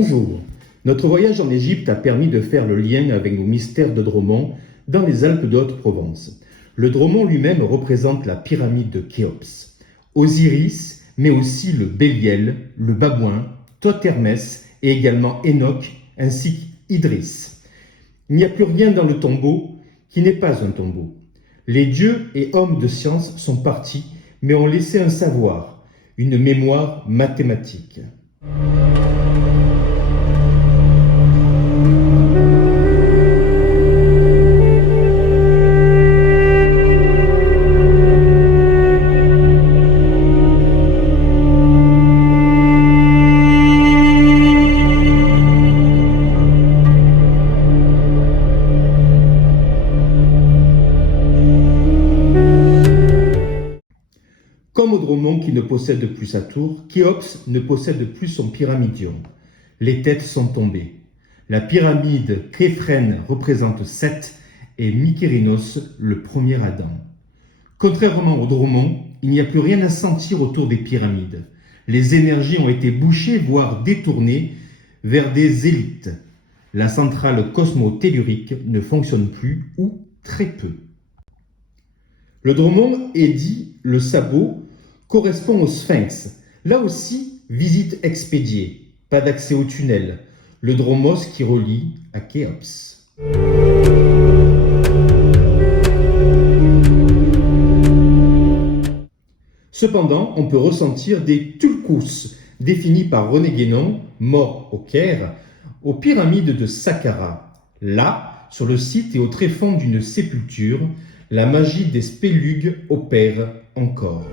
Bonjour. Notre voyage en Égypte a permis de faire le lien avec nos mystères de Dromon dans les Alpes de Haute-Provence. Le Dromon lui-même représente la pyramide de Khéops, Osiris, mais aussi le Béliel, le Babouin, Thoth-Hermès et également Enoch ainsi qu'Idris. Il n'y a plus rien dans le tombeau qui n'est pas un tombeau. Les dieux et hommes de science sont partis, mais ont laissé un savoir, une mémoire mathématique. Comme au Dromon qui ne possède plus sa tour, Khéops ne possède plus son pyramidion. Les têtes sont tombées. La pyramide Képhren représente Seth et Mykérinos, le premier Adam. Contrairement au Dromon, il n'y a plus rien à sentir autour des pyramides. Les énergies ont été bouchées, voire détournées, vers des élites. La centrale cosmotellurique ne fonctionne plus ou très peu. Le Dromon est dit le sabot correspond au Sphinx. Là aussi, visite expédiée, pas d'accès au tunnel. Le Dromos qui relie à Khéops. Cependant, on peut ressentir des tulkus, définis par René Guénon, mort au Caire, aux pyramides de Saqqara. Là, sur le site et au tréfonds d'une sépulture, la magie des spélugues opère encore.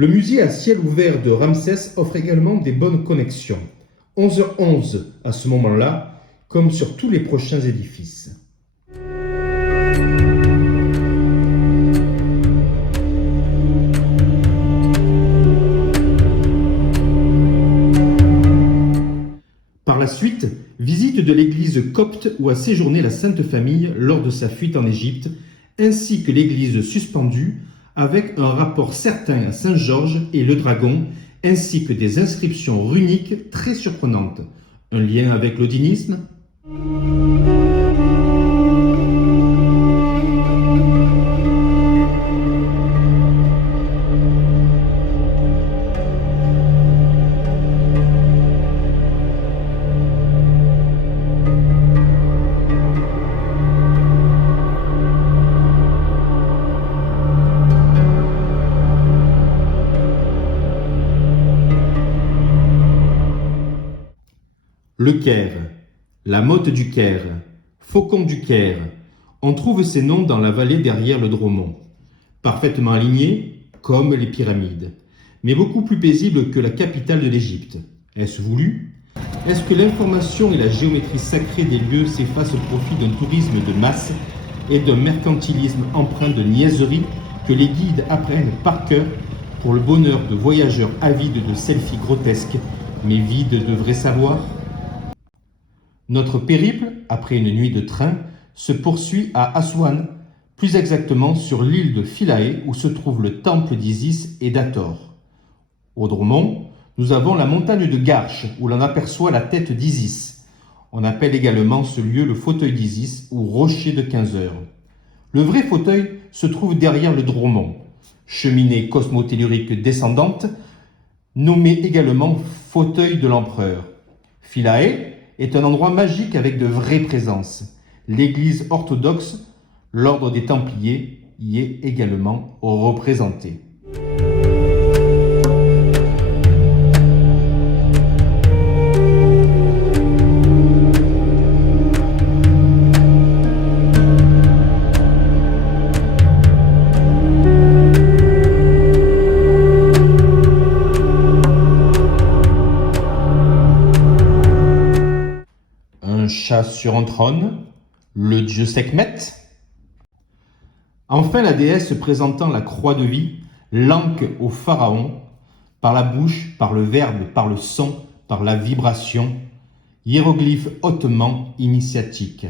Le musée à ciel ouvert de Ramsès offre également des bonnes connexions. 11h11 à ce moment-là, comme sur tous les prochains édifices. Par la suite, visite de l'église copte où a séjourné la Sainte Famille lors de sa fuite en Égypte, ainsi que l'église suspendue, avec un rapport certain à Saint-Georges et le dragon, ainsi que des inscriptions runiques très surprenantes. Un lien avec l'odinisme ? Le Caire, la motte du Caire, faucon du Caire, on trouve ces noms dans la vallée derrière le Dromon. Parfaitement alignés, comme les pyramides, mais beaucoup plus paisibles que la capitale de l'Égypte. Est-ce voulu ? Est-ce que l'information et la géométrie sacrée des lieux s'effacent au profit d'un tourisme de masse et d'un mercantilisme empreint de niaiserie que les guides apprennent par cœur pour le bonheur de voyageurs avides de selfies grotesques, mais vides de vrai savoir ? Notre périple, après une nuit de train, se poursuit à Aswan, plus exactement sur l'île de Philae où se trouve le temple d'Isis et d'Hathor. Au Dromon, nous avons la montagne de Garche où l'on aperçoit la tête d'Isis. On appelle également ce lieu le fauteuil d'Isis ou rocher de 15 heures. Le vrai fauteuil se trouve derrière le Dromon, cheminée cosmotellurique descendante, nommée également fauteuil de l'empereur. Philae est un endroit magique avec de vraies présences. L'église orthodoxe, l'ordre des Templiers, y est également représenté. sur un trône, le dieu Sekhmet. Enfin, la déesse présentant la croix de vie, l'anque au pharaon, par la bouche, par le verbe, par le son, par la vibration, hiéroglyphe hautement initiatique.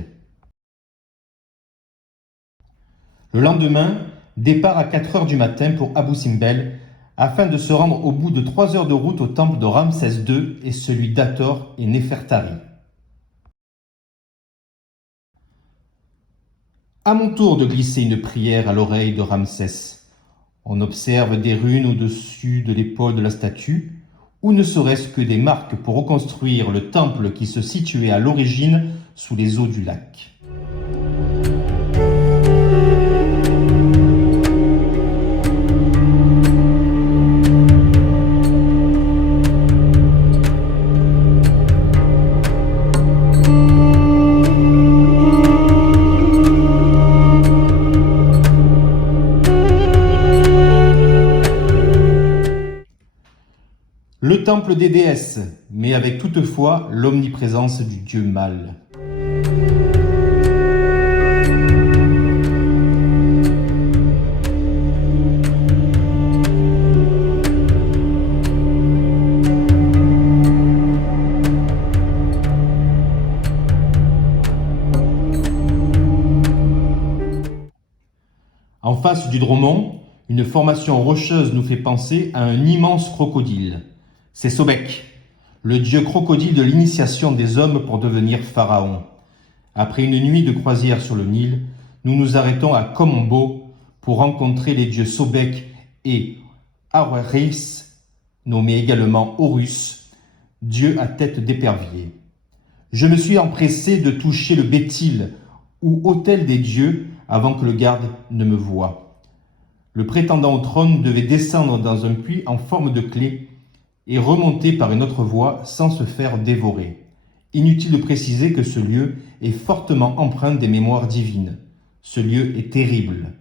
Le lendemain, départ à 4 heures du matin pour Abu Simbel, afin de se rendre au bout de 3 heures de route au temple de Ramsès II et celui d'Hathor et Néfertari. À mon tour de glisser une prière à l'oreille de Ramsès. On observe des runes au-dessus de l'épaule de la statue, ou ne serait-ce que des marques pour reconstruire le temple qui se situait à l'origine sous les eaux du lac. Le temple des déesses, mais avec toutefois l'omniprésence du dieu mâle. En face du Dromon, une formation rocheuse nous fait penser à un immense crocodile. C'est Sobek, le dieu crocodile de l'initiation des hommes pour devenir pharaon. Après une nuit de croisière sur le Nil, nous nous arrêtons à Komombo pour rencontrer les dieux Sobek et Haouéris, nommé également Horus, dieu à tête d'épervier. Je me suis empressé de toucher le Béthil, ou autel des dieux, avant que le garde ne me voie. Le prétendant au trône devait descendre dans un puits en forme de clé et remonter par une autre voie sans se faire dévorer. Inutile de préciser que ce lieu est fortement empreint des mémoires divines. Ce lieu est terrible.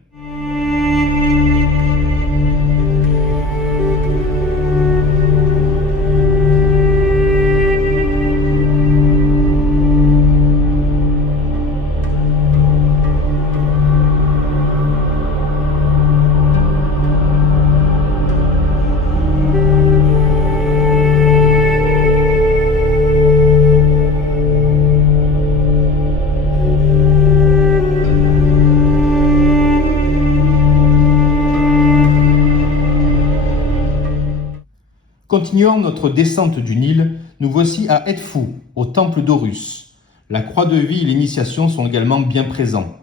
Continuant notre descente du Nil, nous voici à Edfou, au temple d'Horus. La croix de vie et l'initiation sont également bien présents.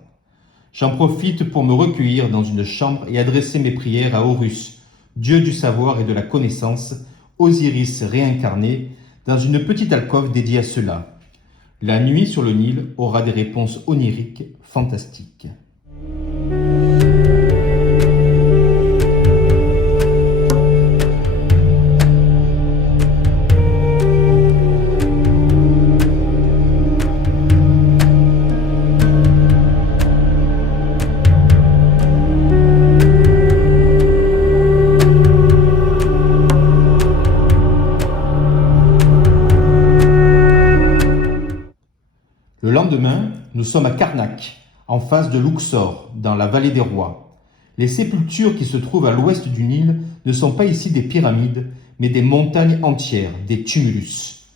J'en profite pour me recueillir dans une chambre et adresser mes prières à Horus, dieu du savoir et de la connaissance, Osiris réincarné, dans une petite alcôve dédiée à cela. La nuit sur le Nil aura des réponses oniriques fantastiques. Le lendemain, nous sommes à Karnak, en face de Luxor, dans la vallée des rois. Les sépultures qui se trouvent à l'ouest du Nil ne sont pas ici des pyramides, mais des montagnes entières, des tumulus.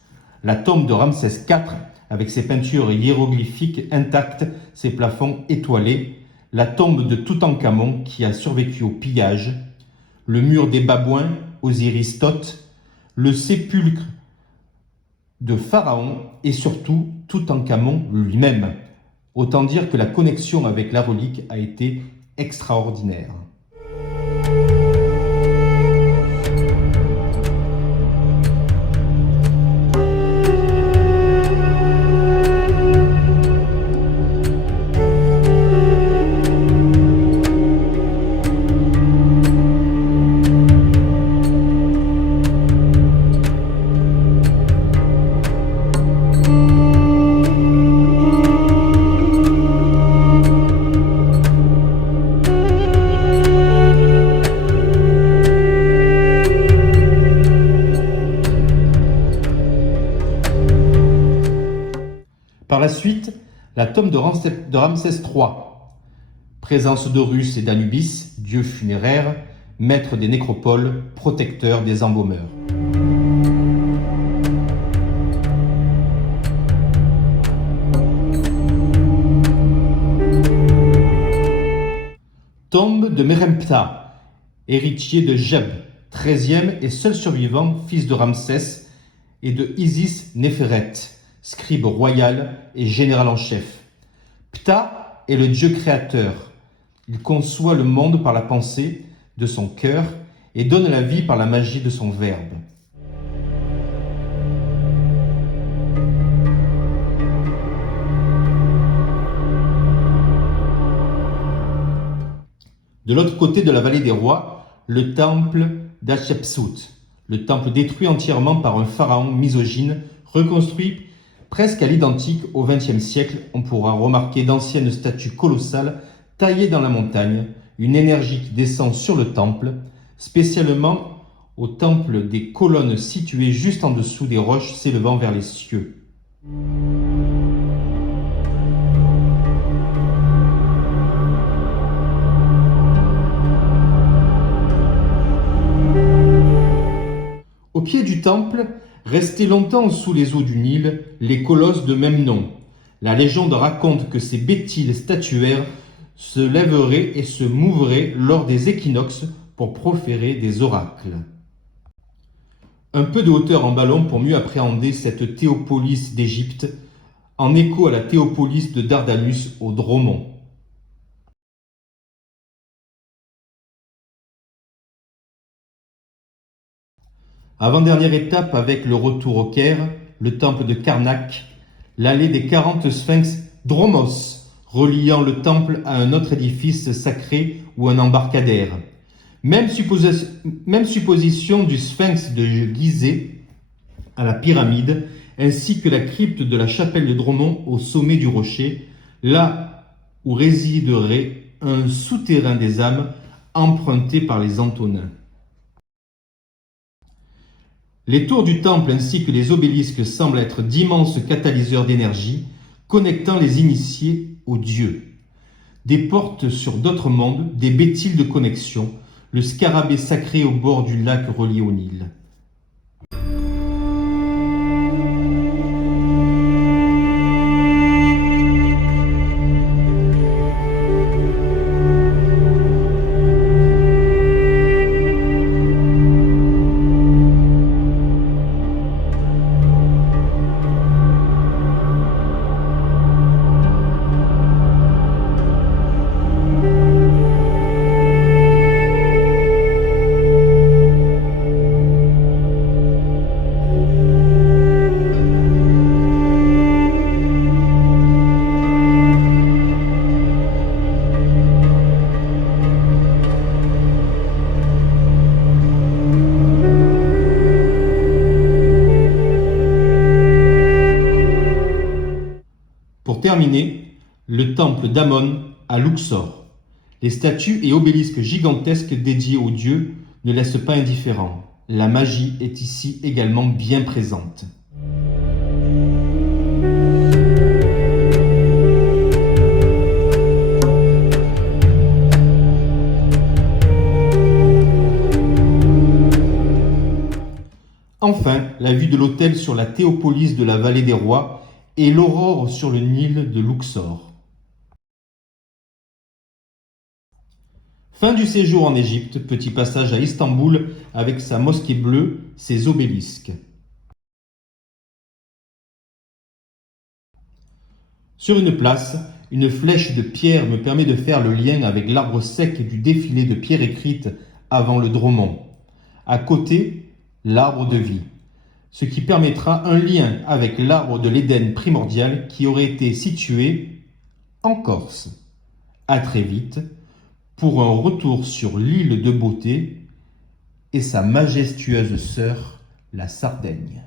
La tombe de Ramsès IV, avec ses peintures hiéroglyphiques intactes, ses plafonds étoilés, la tombe de Toutankhamon qui a survécu au pillage, le mur des babouins, Osiris Thoth, le sépulcre de Pharaon et surtout Toutankhamon lui-même. Autant dire que la connexion avec la relique a été extraordinaire. tombe de Ramsès III. Présence d'Horus et d'Anubis, dieux funéraires, maîtres des nécropoles, protecteurs des embaumeurs. Tombe de Meremptah, héritier de Geb, 13e et seul survivant, fils de Ramsès, et de Isis Népheret, scribe royal et général en chef. Ptah est le dieu créateur. Il conçoit le monde par la pensée de son cœur et donne la vie par la magie de son verbe. De l'autre côté de la vallée des rois, le temple d'Hatchepsout, le temple détruit entièrement par un pharaon misogyne, reconstruit presque à l'identique au XXe siècle. On pourra remarquer d'anciennes statues colossales taillées dans la montagne, une énergie qui descend sur le temple, spécialement au temple des colonnes situées juste en dessous des roches s'élevant vers les cieux. Au pied du temple, restaient longtemps sous les eaux du Nil les colosses de même nom. La légende raconte que ces bétiles statuaires se lèveraient et se mouvraient lors des équinoxes pour proférer des oracles. Un peu de hauteur en ballon pour mieux appréhender cette Théopolis d'Égypte, en écho à la Théopolis de Dardanus au Dromon. Avant-dernière étape avec le retour au Caire, le temple de Karnak, l'allée des 40 sphinx Dromos, reliant le temple à un autre édifice sacré ou un embarcadère. Même supposition du sphinx de Gizeh à la pyramide, ainsi que la crypte de la chapelle de Dromon au sommet du rocher, là où résiderait un souterrain des âmes emprunté par les Antonins. Les tours du temple ainsi que les obélisques semblent être d'immenses catalyseurs d'énergie, connectant les initiés aux dieux. Des portes sur d'autres mondes, des bétiles de connexion, le scarabée sacré au bord du lac relié au Nil. Pour terminer, le temple d'Amon à Luxor. Les statues et obélisques gigantesques dédiés aux dieux ne laissent pas indifférents. La magie est ici également bien présente. Enfin, la vue de l'autel sur la Théopolis de la vallée des rois et l'aurore sur le Nil de Luxor. Fin du séjour en Égypte, petit passage à Istanbul avec sa mosquée bleue, ses obélisques. Sur une place, une flèche de pierre me permet de faire le lien avec l'arbre sec du défilé de pierres écrites avant le Dromon. À côté, l'arbre de vie, ce qui permettra un lien avec l'arbre de l'Éden primordial qui aurait été situé en Corse. À très vite pour un retour sur l'île de Beauté et sa majestueuse sœur, la Sardaigne.